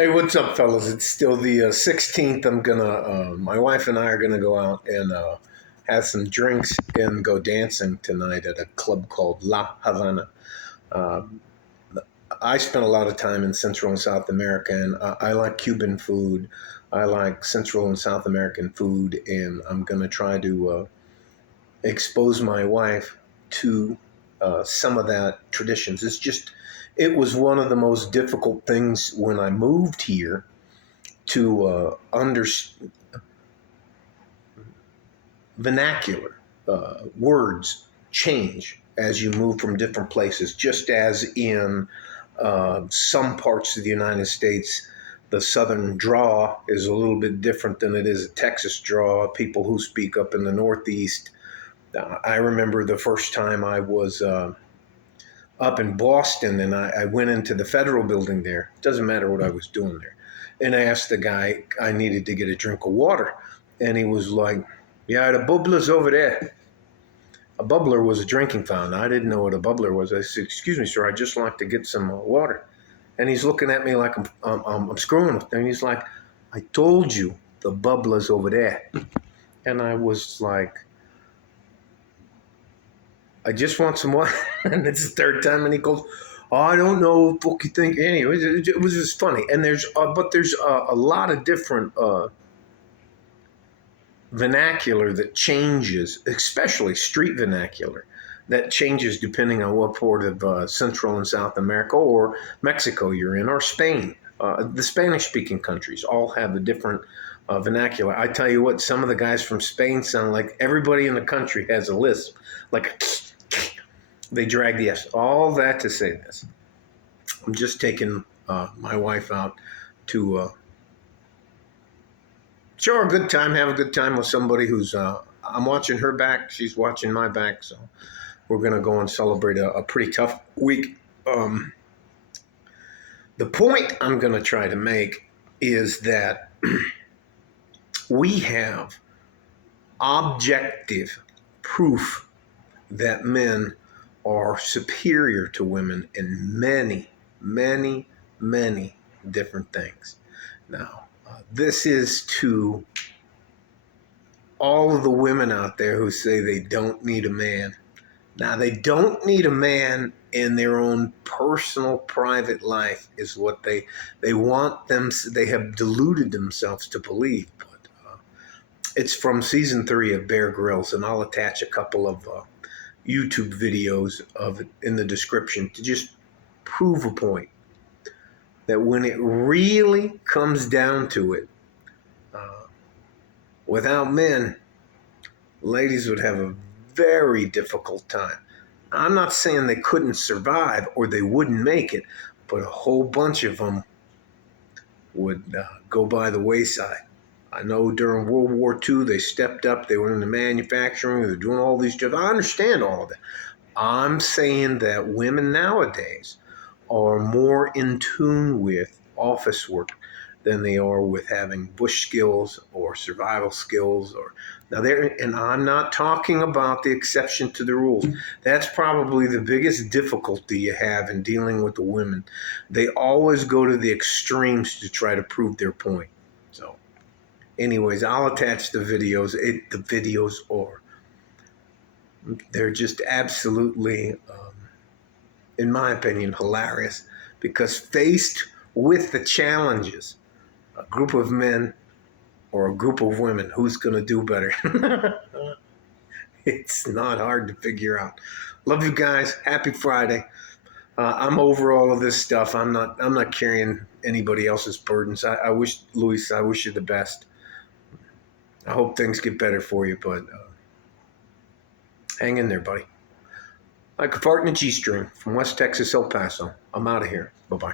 Hey, what's up, fellas? It's still the 16th. My wife and I are gonna go out and have some drinks and go dancing tonight at a club called La Havana. Um, I spent a lot of time in Central and South America, and I like Cuban food. I like Central and South American food, and I'm gonna try to expose my wife to some of that traditions. It was one of the most difficult things when I moved here to understand vernacular words change as you move from different places, just as in some parts of the United States, the Southern draw is a little bit different than it is a Texas draw. People who speak up in the Northeast. I remember the first time I was up in Boston and I went into the federal building there. It doesn't matter what I was doing there. And I asked the guy I needed to get a drink of water. And he was like, yeah, the bubbler's over there. A bubbler was a drinking fountain. I didn't know what a bubbler was. I said, excuse me, sir, I'd just like to get some water. And he's looking at me like I'm screwing with him. And he's like, I told you the bubbler's over there. And I was like, I just want some water. And it's the third time. And he goes, oh, I don't know what you think. Anyway, it was just funny. And there's a lot of different vernacular that changes, especially street vernacular, that changes depending on what part of Central and South America or Mexico you're in, or Spain. The Spanish-speaking countries all have a different vernacular. I tell you what, some of the guys from Spain sound like everybody in the country has a lisp, like they drag the S. All that to say this, I'm just taking my wife out to sure, a good time, have a good time with somebody who's, I'm watching her back, she's watching my back, so we're going to go and celebrate a pretty tough week. The point I'm going to try to make is that we have objective proof that men are superior to women in many, many, many different things. Now, this is to all of the women out there who say they don't need a man. Now, they don't need a man in their own personal, private life is what they want them. They have deluded themselves to believe. But it's from season 3 of Bear Grylls, and I'll attach a couple of YouTube videos of it in the description to just prove a point. That when it really comes down to it, without men, ladies would have a very difficult time. I'm not saying they couldn't survive or they wouldn't make it, but a whole bunch of them would go by the wayside. I know during World War II, they stepped up. They were in the manufacturing. They were doing all these jobs. I understand all of that. I'm saying that women nowadays are more in tune with office work than they are with having bush skills or survival skills. And I'm not talking about the exception to the rules. That's probably the biggest difficulty you have in dealing with the women. They always go to the extremes to try to prove their point. So anyways, I'll attach the videos. The videos they're just absolutely, in my opinion, hilarious, because faced with the challenges, a group of men or a group of women, who's going to do better? It's not hard to figure out. Love you guys. Happy Friday. I'm over all of this stuff. I'm not carrying anybody else's burdens. I wish, Luis, I wish you the best. I hope things get better for you, but hang in there, buddy. Like a fart in a G-string from West Texas, El Paso. I'm out of here. Bye-bye.